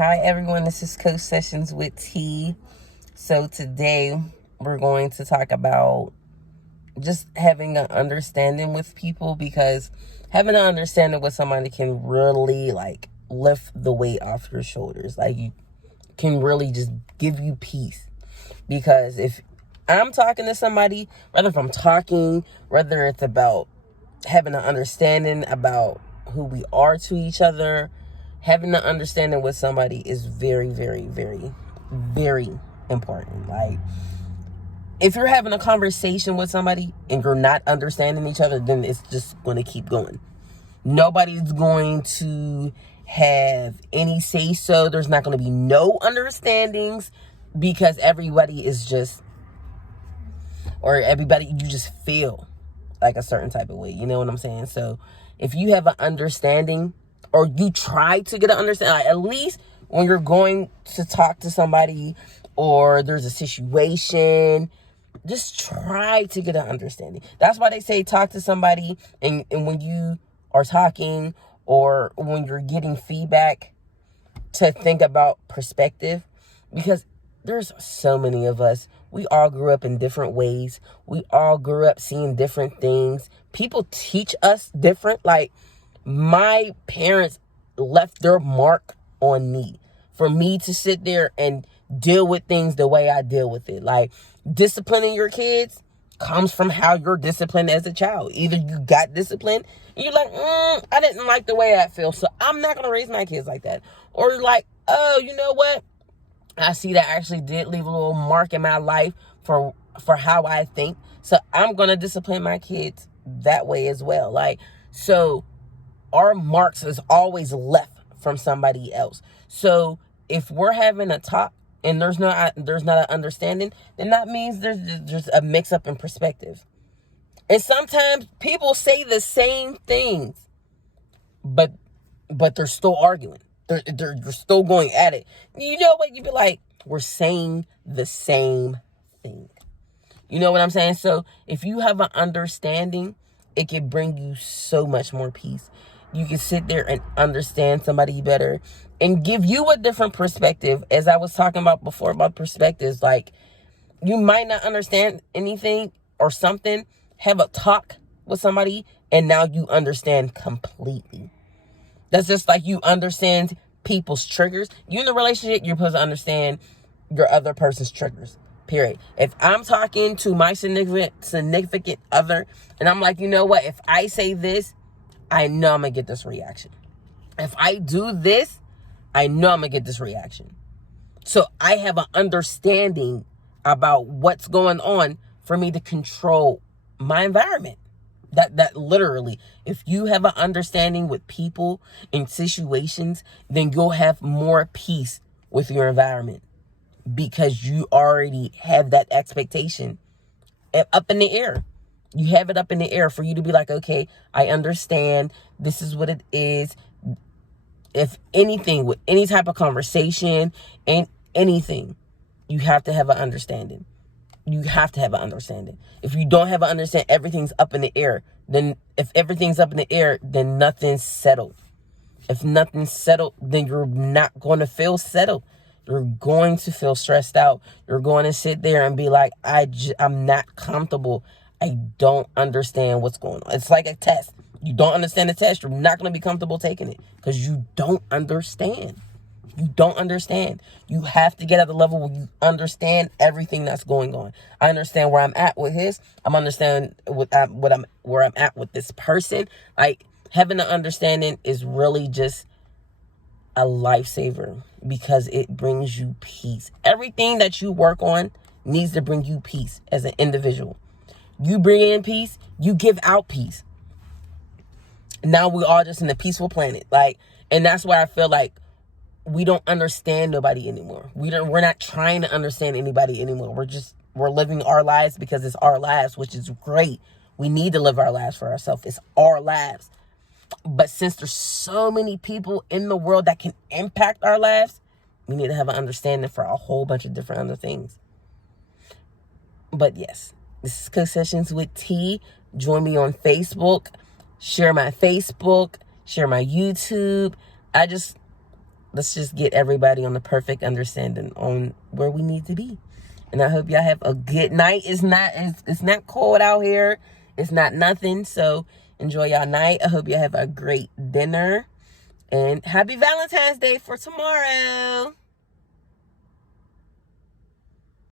Hi everyone, this is Coach Sessions with T. So today we're going to talk about just having an understanding with people, because having an understanding with somebody can really lift the weight off your shoulders. You can really just give you peace. Because if I'm talking to somebody, whether it's about having an understanding about who we are to each other, having an understanding with somebody is very, very, very, very important. If you're having a conversation with somebody and you're not understanding each other, then it's just going to keep going. Nobody's going to have any say so. There's not going to be no understandings, because everybody is just, you just feel like a certain type of way. You know what I'm saying? So if you have an understanding, or you try to get an understanding, at least when you're going to talk to somebody or there's a situation, just try to get an understanding. That's why they say talk to somebody, and when you are talking or when you're getting feedback, to think about perspective, because there's so many of us. We all grew up in different ways. We all grew up seeing different things. People teach us different. My parents left their mark on me for me to sit there and deal with things the way I deal with it. Disciplining your kids comes from how you're disciplined as a child. Either you got disciplined and you're like, I didn't like the way I feel, so I'm not going to raise my kids like that. Or you're like, oh, you know what? I see that actually did leave a little mark in my life for how I think, so I'm going to discipline my kids that way as well. So our marks is always left from somebody else. So if we're having a talk and there's not an understanding, then that means there's a mix up in perspective. And sometimes people say the same things, but they're still arguing. They're still going at it. You know what? You'd be like, we're saying the same thing. You know what I'm saying? So if you have an understanding, it can bring you so much more peace. You can sit there and understand somebody better and give you a different perspective. As I was talking about before about perspectives, you might not understand anything or something, have a talk with somebody, and now you understand completely. That's just like you understand people's triggers. You in a relationship, you're supposed to understand your other person's triggers. Period. If I'm talking to my significant other, and I'm like, you know what? If I say this, I know I'm going to get this reaction. If I do this, I know I'm going to get this reaction. So I have an understanding about what's going on for me to control my environment. That literally, if you have an understanding with people and situations, then you'll have more peace with your environment, because you already have that expectation up in the air. You have it up in the air for you to be like, okay, I understand. This is what it is. If anything, with any type of conversation and anything, you have to have an understanding. You have to have an understanding. If you don't have an understanding, everything's up in the air. Then if everything's up in the air, then nothing's settled. If nothing's settled, then you're not going to feel settled. You're going to feel stressed out. You're going to sit there and be like, I'm not comfortable. I don't understand what's going on. It's like a test. You don't understand the test, you're not going to be comfortable taking it, because you don't understand. You don't understand. You have to get at the level where you understand everything that's going on. I understand where I'm at with his. I'm understanding where I'm at with this person. Having an understanding is really just a lifesaver, because it brings you peace. Everything that you work on needs to bring you peace as an individual. You bring in peace, you give out peace. Now we're all just in a peaceful planet. And that's why I feel like we don't understand nobody anymore. We're not trying to understand anybody anymore. We're living our lives because it's our lives, which is great. We need to live our lives for ourselves. It's our lives. But since there's so many people in the world that can impact our lives, we need to have an understanding for a whole bunch of different other things. But yes, this is Coach Sessions with T. Join me on Facebook. Share my Facebook. Share my YouTube. let's just get everybody on the perfect understanding on where we need to be. And I hope y'all have a good night. It's not cold out here. It's not nothing. So enjoy y'all night. I hope y'all have a great dinner. And happy Valentine's Day for tomorrow.